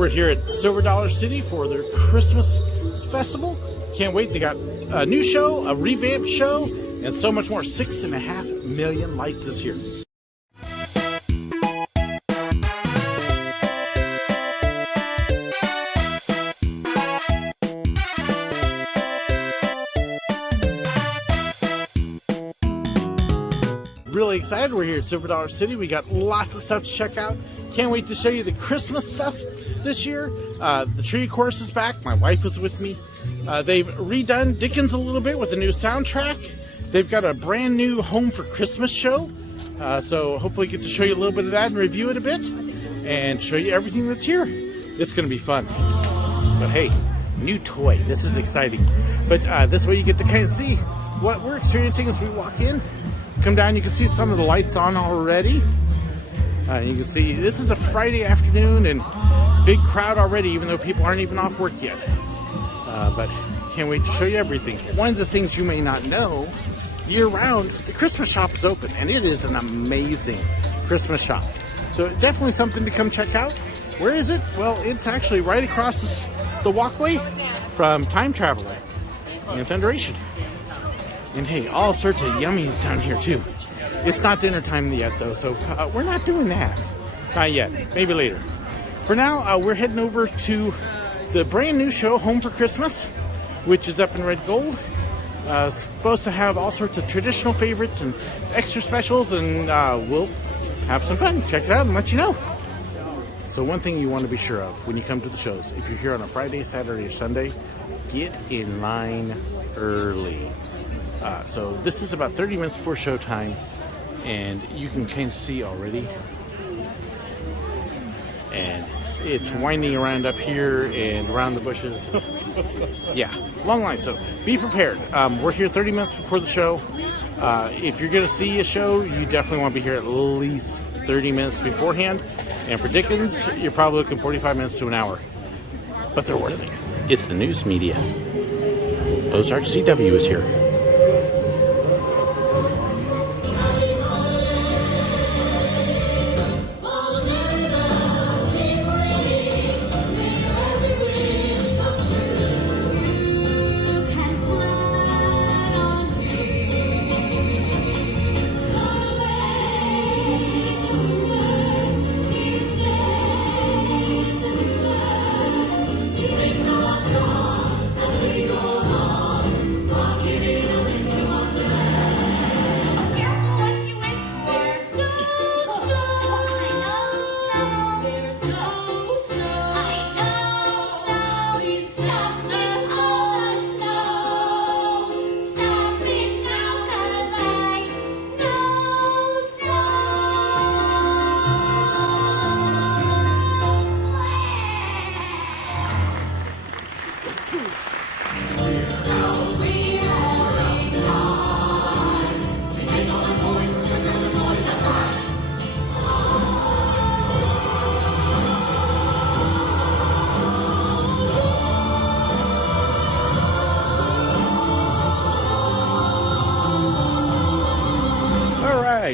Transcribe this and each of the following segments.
We're here at Silver Dollar City for their Christmas festival. Can't wait. They got a new show, a revamped show, and so much more. 6.5 million lights this year. Really excited. We're here at Silver Dollar City. We got lots of stuff to check out. Can't wait to show you the Christmas stuff this year. The tree, of course, is back. My wife was with me. They've redone Dickens a little bit with a new soundtrack. They've got a brand new Home for Christmas show. So hopefully get to show you a little bit of that and review it a bit and show you everything that's here. It's going to be fun. So hey, new toy. This is exciting. But this way you get to kind of see what we're experiencing as we walk in. Come down, you can see some of the lights on already. You can see this is a Friday afternoon and big crowd already, even though people aren't even off work yet. But can't wait to show you everything. One of the things you may not know, year-round, the Christmas shop is open, and it is an amazing Christmas shop. So definitely something to come check out. Where is it? Well, it's actually right across the walkway from Time Traveler and Thunderation. And hey, all sorts of yummies down here too. It's not dinner time yet though, so we're not doing that. Not yet, maybe later. For now, we're heading over to the brand new show, Home for Christmas, which is up in red gold. Supposed to have all sorts of traditional favorites and extra specials, and we'll have some fun. Check it out and let you know. So one thing you want to be sure of when you come to the shows, if you're here on a Friday, Saturday, or Sunday, get in line early. So this is about 30 minutes before showtime, and you can kind of see already. And it's winding around up here and around the bushes. Yeah, long line, so be prepared. We're here 30 minutes before the show. If you're going to see a show, you definitely want to be here at least 30 minutes beforehand. And for Dickens, you're probably looking 45 minutes to an hour. But they're worth it. It's the news media. Ozark CW is here.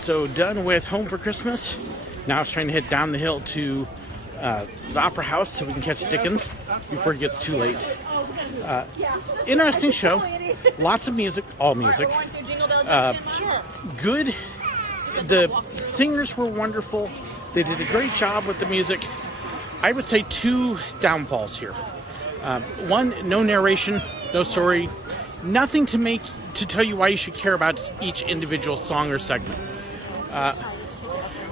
So done with Home for Christmas. Now it's trying to head down the hill to the Opera House so we can catch Dickens before it gets too late. Interesting show. Lots of music. All music. Good. The singers were wonderful. They did a great job with the music. I would say two downfalls here. One, no narration, no story. Nothing to tell you why you should care about each individual song or segment.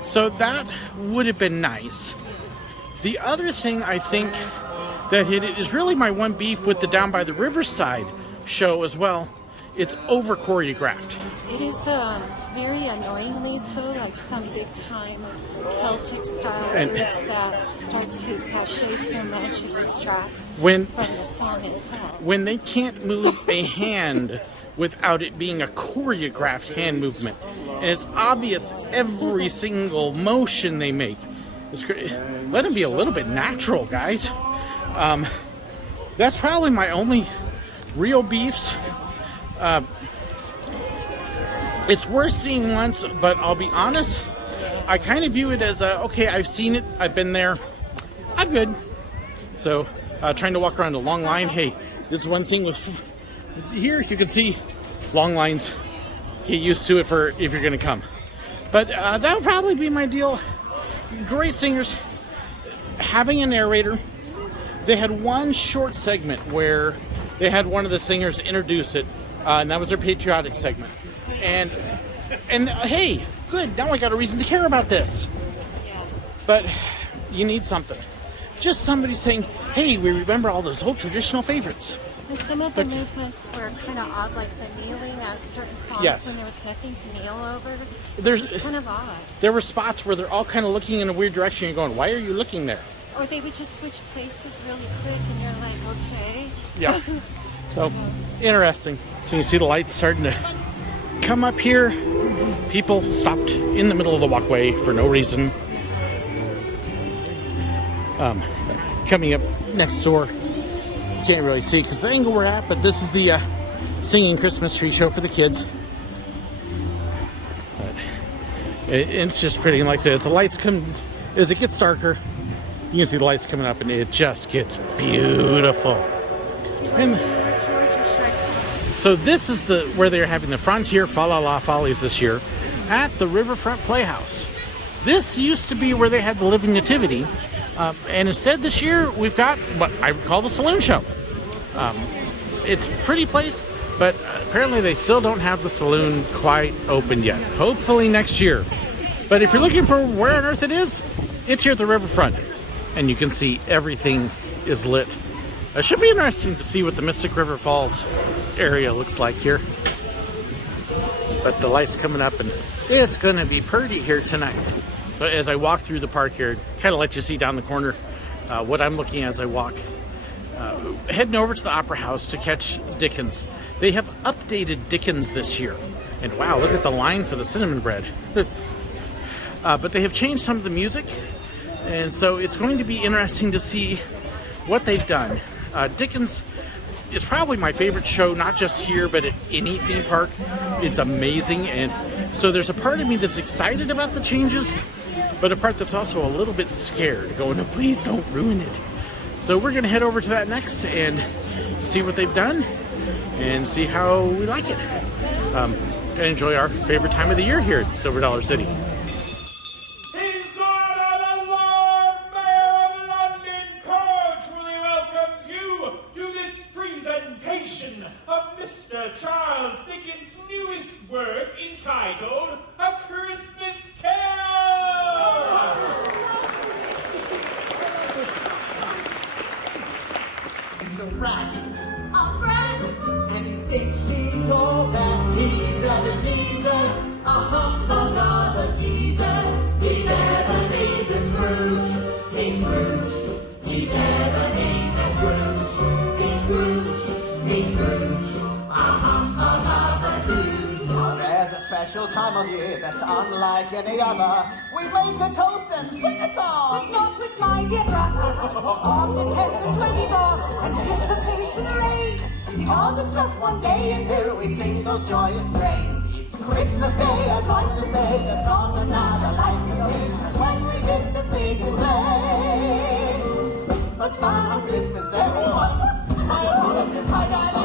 So that would have been nice. The other thing I think that it is really my one beef with the Down by the Riverside show as well. It's over choreographed. It is very annoyingly so, like some big time Celtic style groups that start to sashay so much it distracts from the song itself. When they can't move a hand without it being a choreographed hand movement. And it's obvious every single motion they make. Let them be a little bit natural, guys. That's probably my only real beefs. It's worth seeing once, but I'll be honest, I kind of view it as okay, I've seen it, I've been there, I'm good. So trying to walk around a long line. Hey, this is one thing with here. You can see long lines. Get used to it for if you're going to come. But that would probably be my deal. Great singers. Having a narrator. They had one short segment where they had one of the singers introduce it, and that was their patriotic segment. And hey, good. Now I got a reason to care about this. But you need something. Just somebody saying, "Hey, we remember all those old traditional favorites." And some of the movements were kind of odd, like the kneeling on certain songs when there was nothing to kneel over. It's just kind of odd. There were spots where they're all kind of looking in a weird direction. You're going, "Why are you looking there?" Or they would just switch places really quick, and you're like, "Okay." Yeah. So interesting. So you see the lights starting to come up here. People stopped in the middle of the walkway for no reason. Coming up next door, you can't really see because the angle we're at, but this is the singing Christmas tree show for the kids. But it's just pretty, and like I said, as the lights come, as it gets darker, you can see the lights coming up, and it just gets beautiful. And so this is where they're having the Frontier Fa La La Follies this year at the Riverfront Playhouse. This used to be where they had the Living Nativity. And instead this year we've got what I call the Saloon Show. It's a pretty place, but apparently they still don't have the saloon quite open yet. Hopefully next year. But if you're looking for where on earth it is, it's here at the Riverfront. And you can see everything is lit. It should be interesting to see what the Mystic River Falls area looks like here. But the light's coming up and it's going to be pretty here tonight. So as I walk through the park here, kind of let you see down the corner what I'm looking at as I walk. Heading over to the Opera House to catch Dickens. They have updated Dickens this year. And wow, look at the line for the cinnamon bread. But they have changed some of the music. And so it's going to be interesting to see what they've done. Dickens is probably my favorite show, not just here, but at any theme park. It's amazing. And so there's a part of me that's excited about the changes, but a part that's also a little bit scared, going, please don't ruin it. So we're going to head over to that next and see what they've done and see how we like it. And enjoy our favorite time of the year here at Silver Dollar City. His Honor the Lord Mayor of London cordially welcomes you to this presentation of Mr. Charles Dickens' newest work entitled A Christmas Carol. He's a brat, and he thinks he's all that he's Ebenezer, a humbug of a geezer. He's Ebenezer Scrooge, he's Scrooge, he's Ebenezer Scrooge, he's Scrooge, he's Scrooge, a humbug of a dude. Oh, there's a special time of year that's unlike any other. We make a toast and sing a song. Not with my dear brother. On December 24th, anticipation reigns. Because it's just one day until we sing those joyous strains. It's Christmas Day, I'd like to say there's not another like this day. When we get to sing and play, such fun on Christmas Day. My apologies, my darling.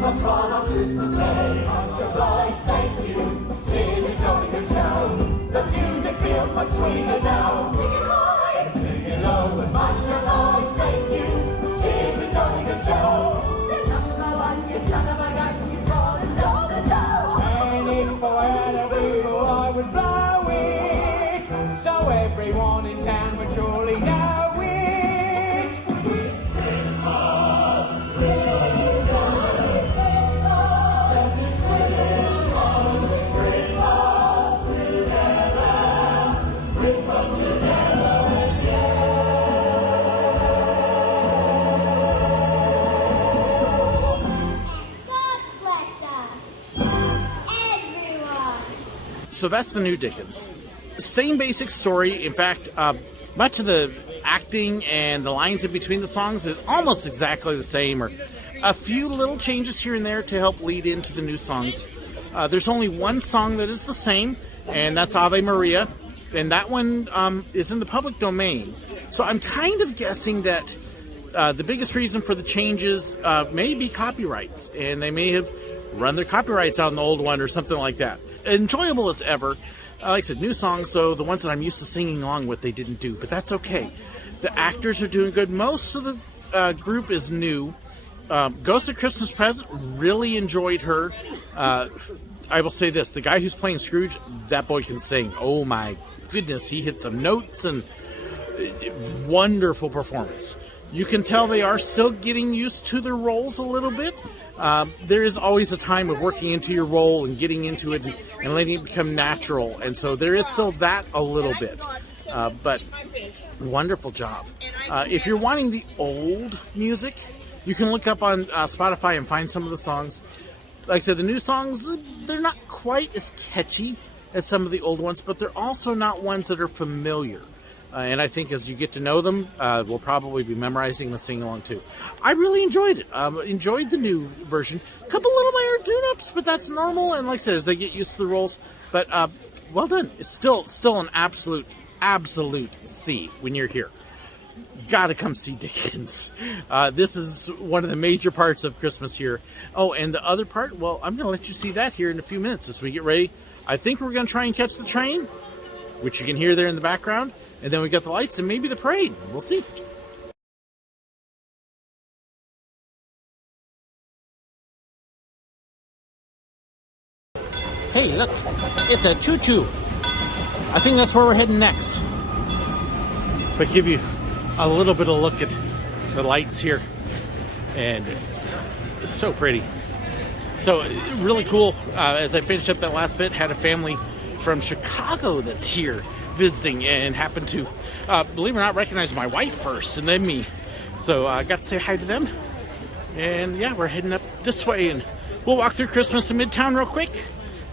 Such fun on Christmas Day. Much obliged, thank you. Cheers and jolly good show. The music feels much sweeter now. Sing it high, sing it low, and much obliged, thank you. Cheers and jolly good show. The number one, you son of a gun, you brought us all the show. And if I had a wheel, I would blow it, so everyone in town would surely know it. So that's the new Dickens. Same basic story. In fact, much of the acting and the lines in between the songs is almost exactly the same, or a few little changes here and there to help lead into the new songs. There's only one song that is the same, and that's Ave Maria. and that one is in the public domain. So I'm kind of guessing that the biggest reason for the changes may be copyrights, and they may have run their copyrights out on the old one or something like that. Enjoyable as ever. Like I said, new songs, so the ones that I'm used to singing along with, they didn't do, but that's okay. The actors are doing good. Most of the group is new. Ghost of Christmas Present, really enjoyed her. I will say this, the guy who's playing Scrooge, that boy can sing. Oh my goodness, he hit some notes, and wonderful performance. You can tell they are still getting used to their roles a little bit. There is always a time of working into your role and getting into it and letting it become natural. And so there is still that a little bit. But wonderful job. If you're wanting the old music, you can look up on Spotify and find some of the songs. Like I said, the new songs, they're not quite as catchy as some of the old ones, but they're also not ones that are familiar. And I think as you get to know them, we'll probably be memorizing and singing along too. I really enjoyed it. Enjoyed the new version. A couple little minor tune-ups, but that's normal. And like I said, as they get used to the roles, but well done. It's still an absolute C when you're here. Gotta come see Dickens. This is one of the major parts of Christmas here. Oh, and the other part, well, I'm gonna let you see that here in a few minutes as we get ready. I think we're gonna try and catch the train, which you can hear there in the background. And then we got the lights and maybe the parade. We'll see. Hey, look. It's a choo-choo. I think that's where we're heading next. But give you a little bit of a look at the lights here. And it's so pretty. So really cool. As I finished up that last bit, had a family from Chicago that's here visiting and happened to, believe it or not, recognize my wife first and then me. So I got to say hi to them. And yeah, we're heading up this way and we'll walk through Christmas in Midtown real quick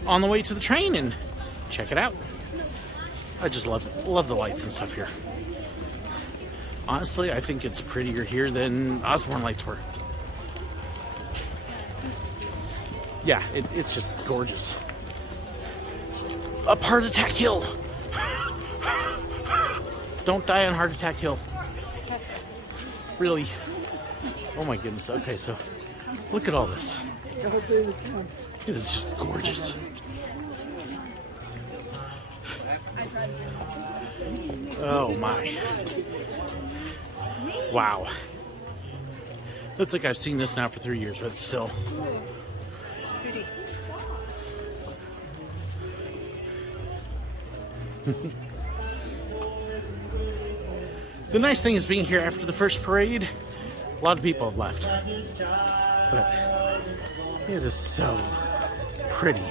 on the way to the train and check it out. I just love the lights and stuff here. Honestly, I think it's prettier here than Osborne lights were. Yeah, it's just gorgeous. Up Heart Attack Hill. Don't die on Heart Attack Hill. Really. Oh my goodness. Okay, so look at all this. It is just gorgeous. Oh my. Wow. Looks like I've seen this now for 3 years, but still. The nice thing is being here after the first parade, a lot of people have left. But it is so pretty.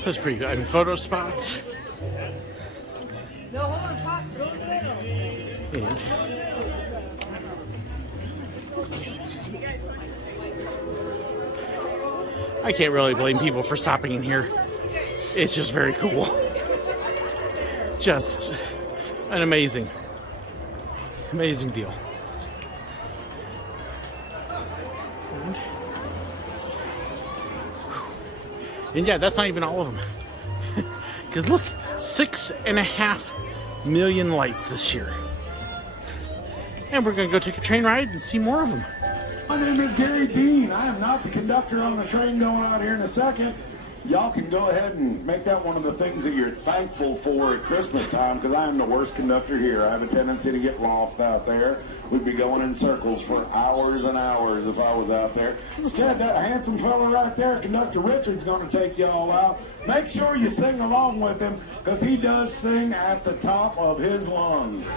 Such pretty good. I mean, photo spots. And I can't really blame people for stopping in here. It's just very cool. Just an amazing deal. And yeah, that's not even all of them. Because look, 6.5 million lights this year. And we're going to go take a train ride and see more of them. My name is Gary Dean. I am not the conductor on the train going out here in a second. Y'all can go ahead and make that one of the things that you're thankful for at Christmas time, because I am the worst conductor here. I have a tendency to get lost out there. We'd be going in circles for hours and hours if I was out there. Instead, that handsome fella right there, Conductor Richard's going to take y'all out. Make sure you sing along with him, because he does sing at the top of his lungs.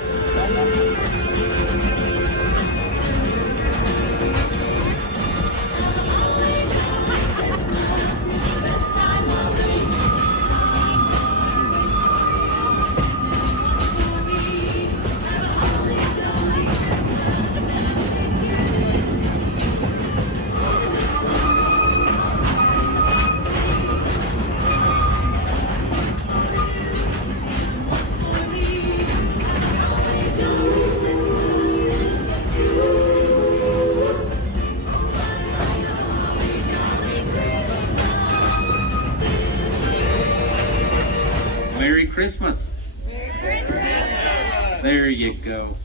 Christmas. Merry Christmas. There you go.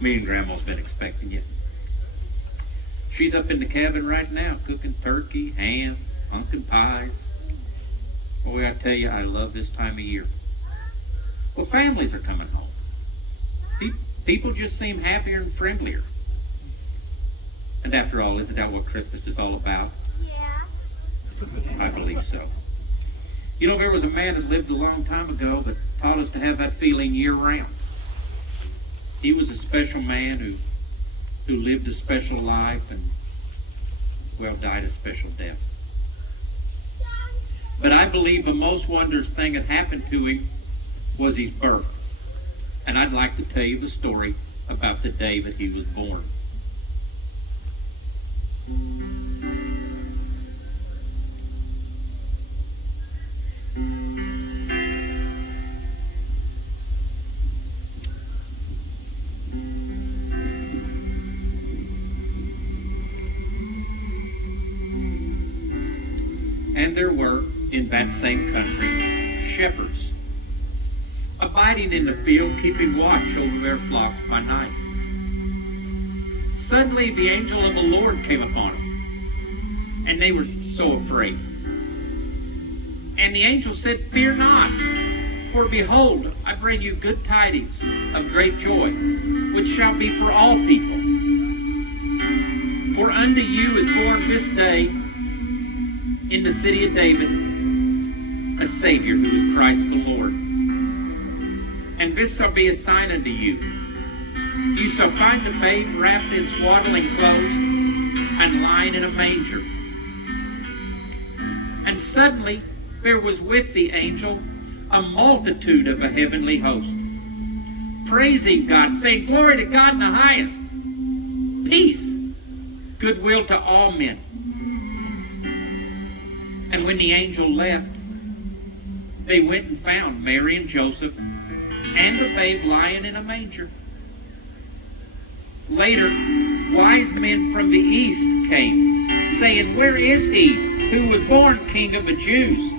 Me and Grandma's been expecting you. She's up in the cabin right now cooking turkey, ham, pumpkin pies. Boy, I tell you, I love this time of year. Well, families are coming home. People just seem happier and friendlier. And after all, isn't that what Christmas is all about? Yeah. I believe so. You know, there was a man that lived a long time ago that taught us to have that feeling year-round. He was a special man who lived a special life and, well, died a special death. But I believe the most wondrous thing that happened to him was his birth. And I'd like to tell you the story about the day that he was born. And there were, in that same country, shepherds, abiding in the field, keeping watch over their flock by night. Suddenly the angel of the Lord came upon them, and they were so afraid. And the angel said, "Fear not, for behold, I bring you good tidings of great joy, which shall be for all people. For unto you is born this day in the city of David a Savior, who is Christ the Lord. And this shall be a sign unto you. You shall find the babe wrapped in swaddling clothes and lying in a manger." And suddenly there was with the angel a multitude of a heavenly host, praising God, saying, "Glory to God in the highest, peace, goodwill to all men." And when the angel left, they went and found Mary and Joseph and the babe lying in a manger. Later, wise men from the east came, saying, "Where is he who was born King of the Jews?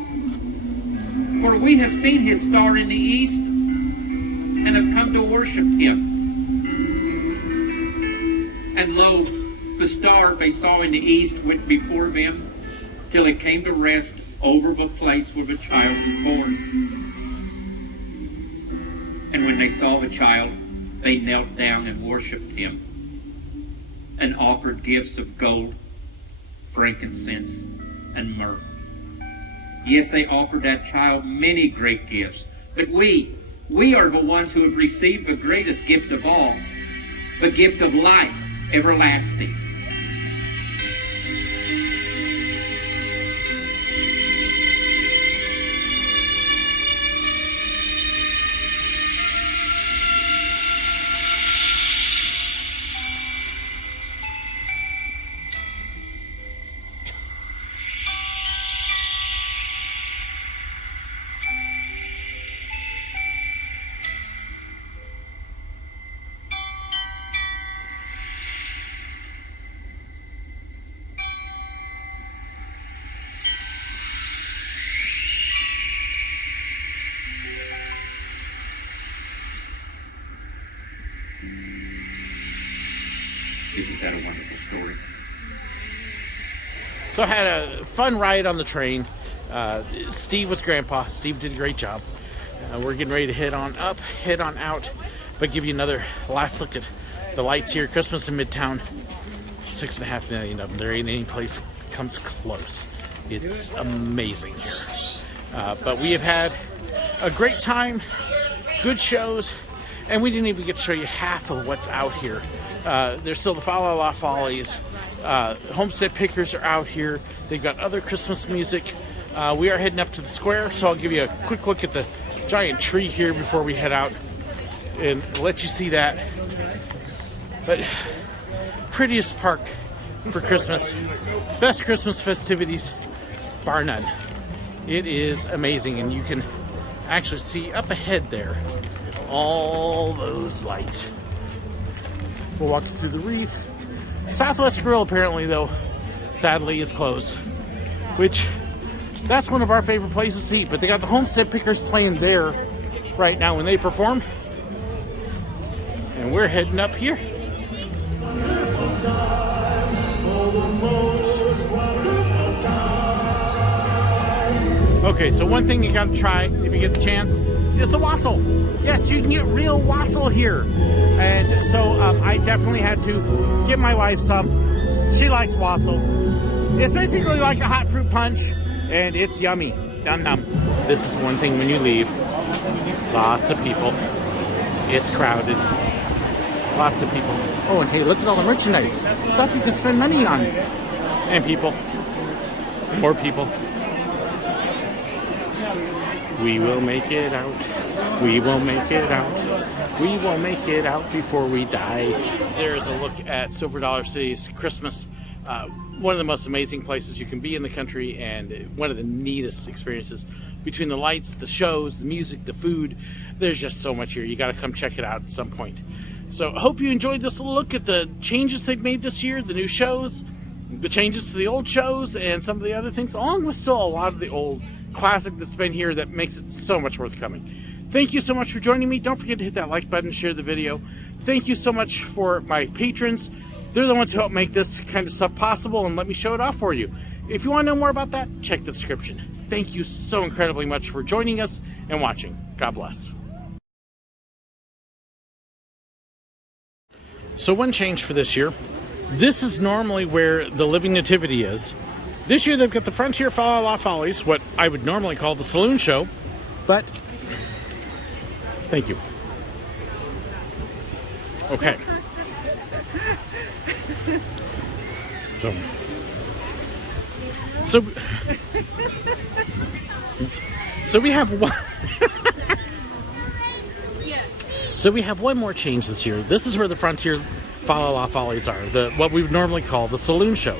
For we have seen his star in the east and have come to worship him." And lo, the star they saw in the east went before them till it came to rest over the place where the child was born. And when they saw the child, they knelt down and worshipped him, and offered gifts of gold, frankincense, and myrrh. Yes, they offered that child many great gifts, but we are the ones who have received the greatest gift of all, the gift of life everlasting. Isn't that a wonderful story? So I had a fun ride on the train. Steve was Grandpa. Steve did a great job. We're getting ready to head on up, head on out, but give you another last look at the lights here. Christmas in Midtown, 6.5 million of them. There ain't any place comes close. It's amazing here. But we have had a great time, good shows, and we didn't even get to show you half of what's out here. There's still the Fa La La Follies. Homestead Pickers are out here. They've got other Christmas music. We are heading up to the square, so I'll give you a quick look at the giant tree here before we head out and let you see that. But prettiest park for Christmas. Best Christmas festivities, bar none. It is amazing, and you can actually see up ahead there all those lights. We're walking through the wreath. Southwest Grill apparently, though, sadly is closed, which That's one of our favorite places to eat, but they got the Homestead Pickers playing there right now when they perform. And we're heading up here. Okay, so one thing you gotta try if you get the chance is the wassail. Yes, you can get real wassail here. And so I definitely had to give my wife some. She likes wassail. It's basically like a hot fruit punch, and it's yummy. Num num. This is one thing when you leave. Lots of people. It's crowded. Lots of people. Oh, and hey, look at all the merchandise. Stuff you can spend money on. And people. More people. We will make it out. We will make it out. We will make it out before we die. There's a look at Silver Dollar City's Christmas. One of the most amazing places you can be in the country, and one of the neatest experiences between the lights, the shows, the music, the food. There's just so much here. You got to come check it out at some point. So I hope you enjoyed this look at the changes they've made this year, the new shows, the changes to the old shows, and some of the other things, along with still a lot of the old classic that's been here that makes it so much worth coming. Thank you so much for joining me. Don't forget to hit that like button, share the video. Thank you so much for my patrons. They're the ones who help make this kind of stuff possible and let me show it off for you. If you want to know more about that, check the description. Thank you so incredibly much for joining us and watching. God bless. So one change for this year. This is normally where the Living Nativity is. This year they've got the Frontier Fa La La Follies, what I would normally call the saloon show, but thank you. Okay. So we have one. So we have one more change this year. This is where the Frontier Fa La La Follies are, what we would normally call the saloon show.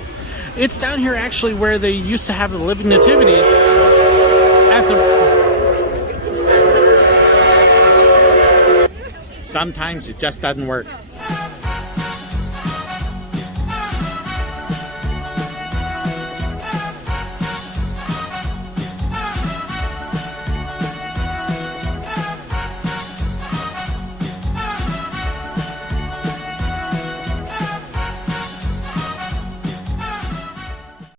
It's down here actually where they used to have the Living Nativities at the... Sometimes it just doesn't work.